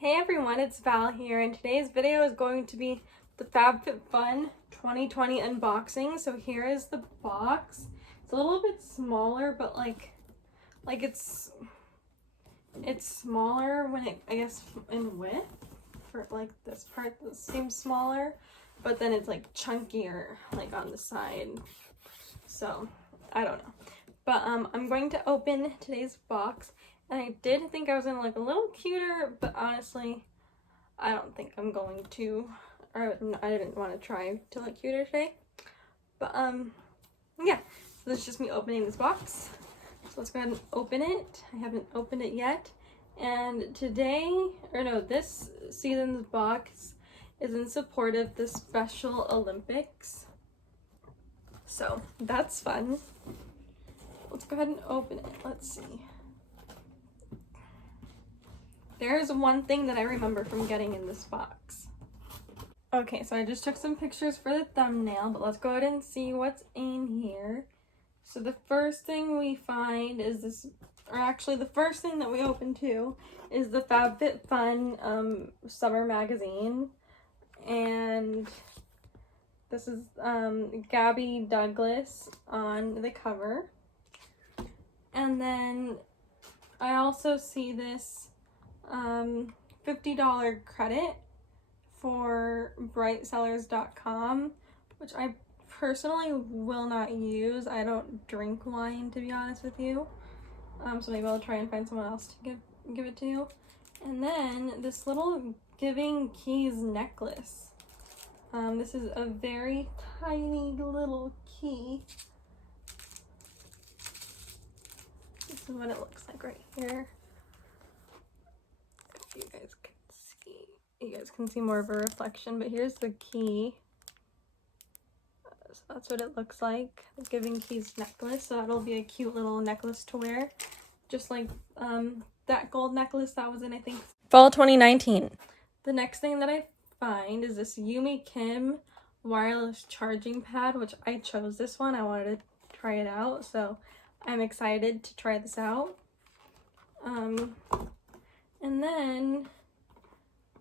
Hey everyone, it's Val here, and today's video is going to be the Fab Fit Fun 2020 unboxing. So here is the box. It's a little bit smaller, but like it's smaller when I guess in width, for like this part that seems smaller, but then it's like chunkier like on the side. So I don't know, but I'm going to open today's box. And I did think I was gonna look a little cuter, but honestly, I don't think I'm going to, or I didn't want to try to look cuter today. But yeah, so this is just me opening this box. So let's go ahead and open it. I haven't opened it yet. And this season's box is in support of the Special Olympics. So that's fun. Let's go ahead and open it. Let's see. There's one thing that I remember from getting in this box. Okay, so I just took some pictures for the thumbnail, but let's go ahead and see what's in here. So the first thing we find is this, or actually the first thing that we open too, is the Fab Fit Fun Summer magazine. And this is Gabby Douglas on the cover. And then I also see this $50 credit for brightsellers.com, which I personally will not use. I don't drink wine, to be honest with you. So maybe I'll try and find someone else to give it to. And then this little Giving Keys necklace. This is a very tiny little key. This is what it looks like right here. You guys can see more of a reflection, but here's the key. So that's what it looks like, the Giving Keys necklace. So that'll be a cute little necklace to wear, just like that gold necklace that was in, I think, fall 2019. The next thing that I find is this Yumi Kim wireless charging pad, which I chose this one. I wanted to try it out, so I'm excited to try this out. And then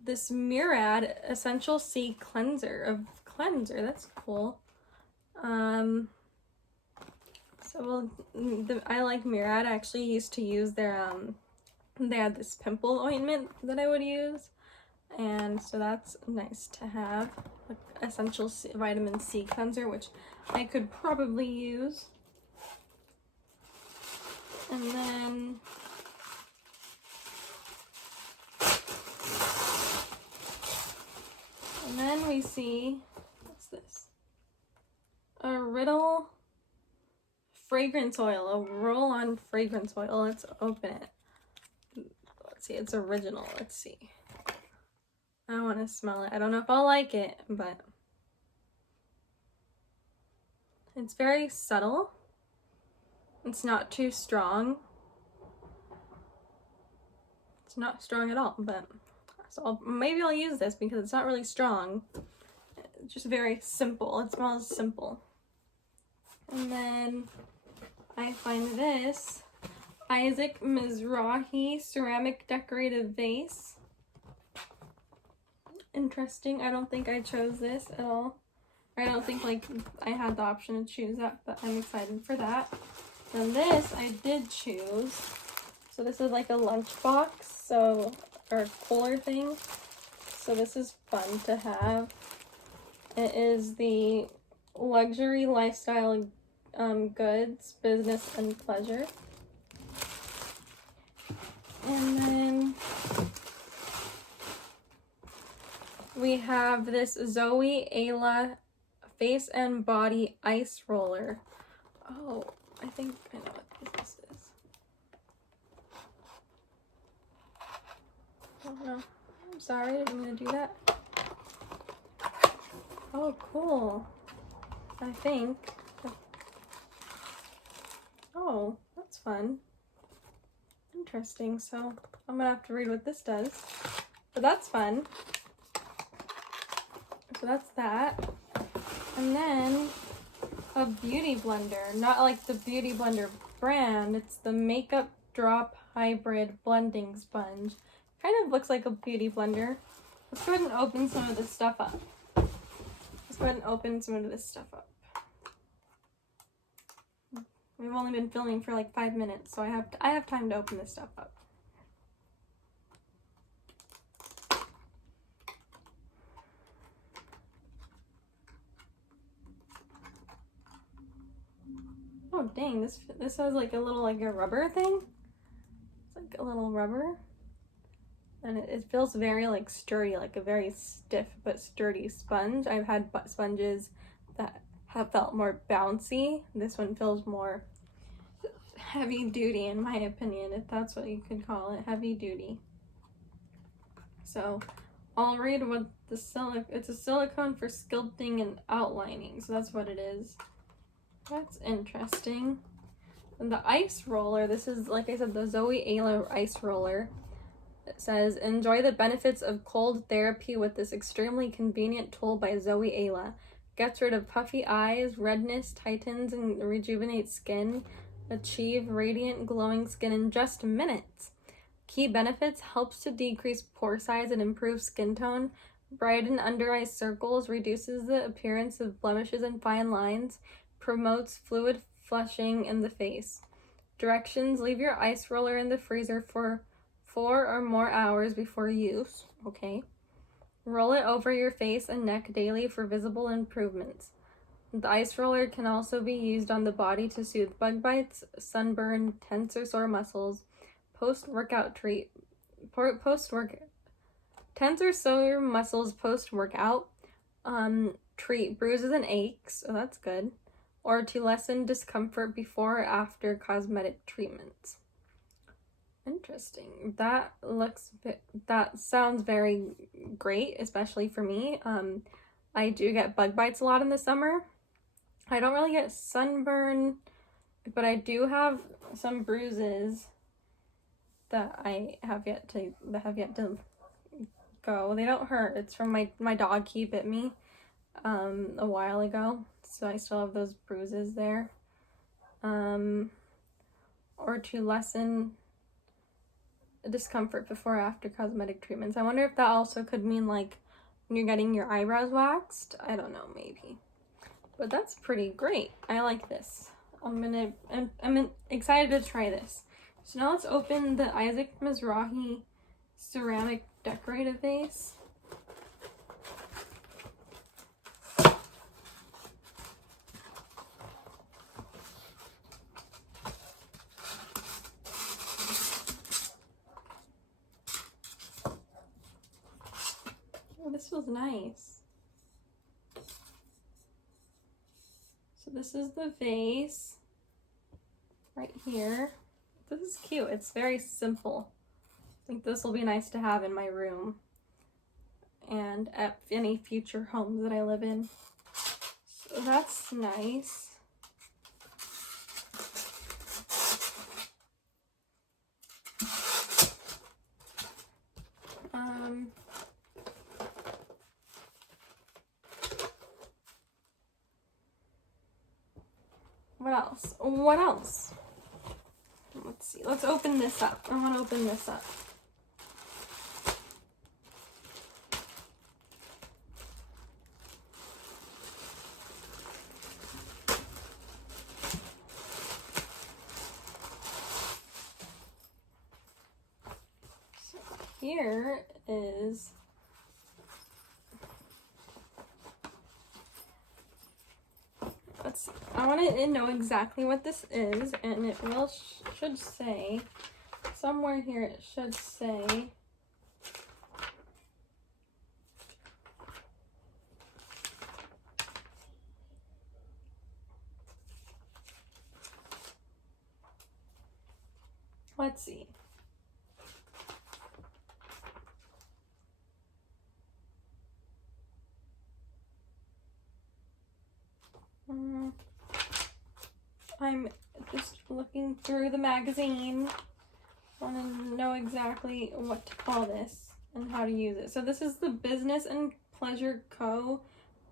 this Murad Essential C cleanser. That's cool. I like Murad. I actually used to use their they had this pimple ointment that I would use, and so that's nice to have, like Essential Vitamin C cleanser, which I could probably use. And then we see, what's this? A Riddle fragrance oil, a roll-on fragrance oil. Let's open it. Let's see, it's original. Let's see. I want to smell it. I don't know if I'll like it, but it's very subtle. It's not too strong. It's not strong at all, but so maybe I'll use this because it's not really strong. It's just very simple. It smells simple. And then I find this Isaac Mizrahi ceramic decorative vase. Interesting. I don't think I chose this at all. I don't think like I had the option to choose that, but I'm excited for that. And this I did choose. So this is like a lunchbox, or cooler thing. So this is fun to have. It is the Luxury Lifestyle Goods, Business and Pleasure. And then we have this Zoe Ayla Face and Body Ice Roller. Oh, I think I know what this is. Oh no, I'm sorry, I didn't mean to do that. Oh, cool. I think. Oh, that's fun. Interesting. So I'm gonna have to read what this does. But that's fun. So that's that. And then a beauty blender. Not like the Beauty Blender brand. It's the Makeup Drop Hybrid Blending Sponge. Kind of looks like a beauty blender. Let's go ahead and open some of this stuff up. We've only been filming for like 5 minutes, so I have time to open this stuff up. Oh dang, this has like a little like a rubber thing. It's like a little rubber. And it feels very like sturdy, like a very stiff but sturdy sponge. I've had sponges that have felt more bouncy. This one feels more heavy duty in my opinion, if that's what you could call it, heavy duty. So I'll read what it's a silicone for sculpting and outlining, so that's what it is. That's interesting. And the ice roller, this is, like I said, the Zoe Ayla ice roller. It says, enjoy the benefits of cold therapy with this extremely convenient tool by Zoe Ayla. Gets rid of puffy eyes, redness, tightens, and rejuvenates skin. Achieve radiant, glowing skin in just minutes. Key benefits: helps to decrease pore size and improve skin tone. Brighten under eye circles, reduces the appearance of blemishes and fine lines. Promotes fluid flushing in the face. Directions: leave your ice roller in the freezer for 4 or more hours before use. Okay. Roll it over your face and neck daily for visible improvements. The ice roller can also be used on the body to soothe bug bites, sunburn, tense or sore muscles, post-workout treat, tense or sore muscles post-workout, treat bruises and aches, so that's good, or to lessen discomfort before or after cosmetic treatments. Interesting. That sounds very great, especially for me. I do get bug bites a lot in the summer. I don't really get sunburn, but I do have some bruises that have yet to go. They don't hurt. It's from my dog. He bit me a while ago, so I still have those bruises there. Or to lessen discomfort before or after cosmetic treatments. I wonder if that also could mean like when you're getting your eyebrows waxed. I don't know, maybe. But that's pretty great. I like this. I'm excited to try this. So now let's open the Isaac Mizrahi ceramic decorative vase. Oh, this feels nice. So this is the vase right here. This is cute. It's very simple. I think this will be nice to have in my room and at any future homes that I live in. So that's nice. What else? Let's see. Let's open this up. I want to open this up. So here is I want to know exactly what this is, and it should say somewhere here. It should say let's see. I'm just looking through the magazine. I want to know exactly what to call this and how to use it. So this is the Business and Pleasure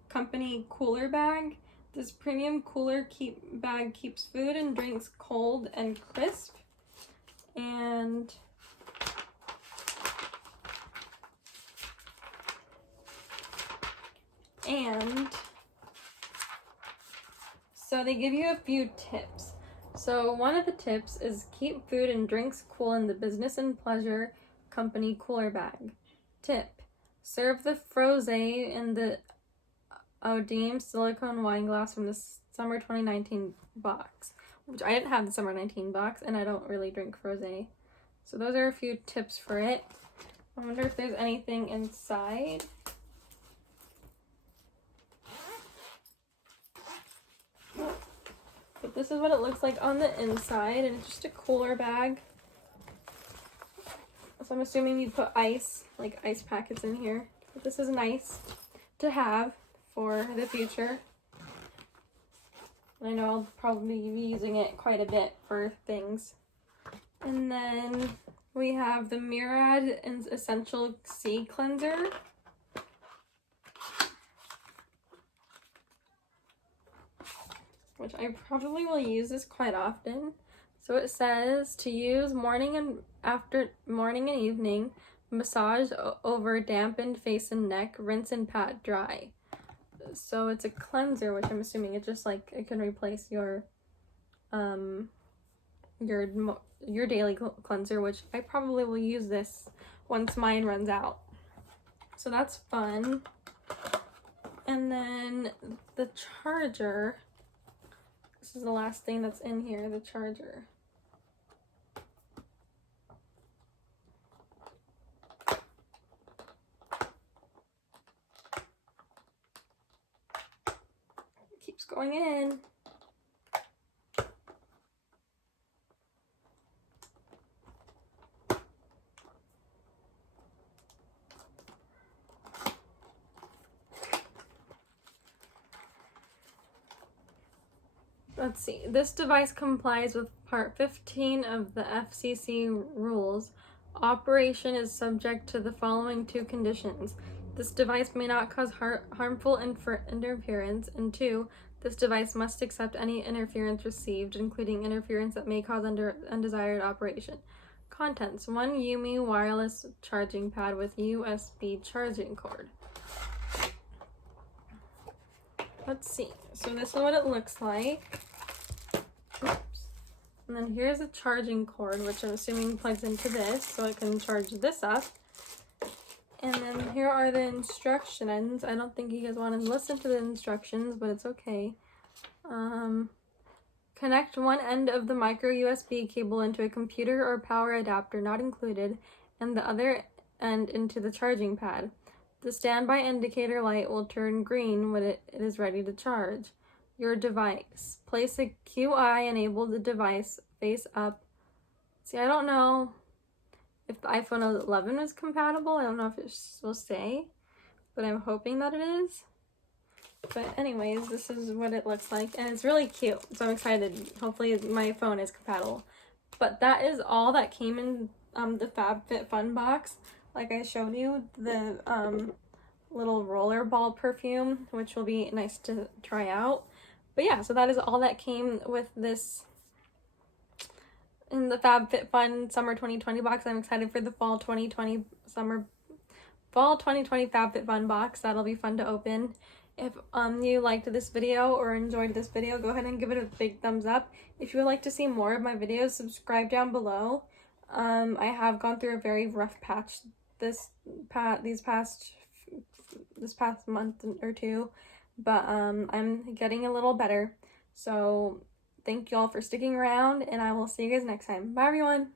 Company cooler bag. This premium cooler bag keeps food and drinks cold and crisp. And And so they give you a few tips. So one of the tips is keep food and drinks cool in the business and pleasure company cooler bag. Tip: serve the frosé in the Odime silicone wine glass from the summer 2019 box, which I didn't have the summer 19 box, and I don't really drink frosé. So those are a few tips for it. I wonder if there's anything inside. But this is what it looks like on the inside, and it's just a cooler bag. So I'm assuming you put ice, like ice packets in here. But this is nice to have for the future. I know I'll probably be using it quite a bit for things. And then we have the Murad Essential C Cleanser. Which I probably will use this quite often. So it says to use morning and evening, massage over dampened face and neck, rinse and pat dry. So it's a cleanser, which I'm assuming it's just like it can replace your daily cleanser, which I probably will use this once mine runs out. So that's fun. And then the charger. This is the last thing that's in here, the charger. It keeps going in. Let's see. This device complies with Part 15 of the FCC rules. Operation is subject to the following two conditions. This device may not cause harmful interference, and 2, this device must accept any interference received, including interference that may cause undesired operation. Contents: 1 Yumi wireless charging pad with USB charging cord. Let's see. So this is what it looks like. Oops. And then here's a charging cord, which I'm assuming plugs into this, so I can charge this up. And then here are the instructions. I don't think you guys want to listen to the instructions, but it's okay. Connect one end of the micro USB cable into a computer or power adapter not included, and the other end into the charging pad. The standby indicator light will turn green when it is ready to charge. Your device. Place a QI-enabled device face up. See, I don't know if the iPhone 11 is compatible. I don't know if it will say, but I'm hoping that it is. But anyways, this is what it looks like, and it's really cute, so I'm excited. Hopefully my phone is compatible. But that is all that came in the Fab Fit Fun box. Like I showed you, the little roller ball perfume, which will be nice to try out. But yeah, so that is all that came with this in the Fab Fit Fun Summer 2020 box. I'm excited for the Fall 2020 Fab Fit Fun box. That'll be fun to open. If you liked this video or enjoyed this video, go ahead and give it a big thumbs up. If you would like to see more of my videos, subscribe down below. I have gone through a very rough patch this past month or two, but I'm getting a little better. So thank you all for sticking around, and I will see you guys next time. Bye everyone.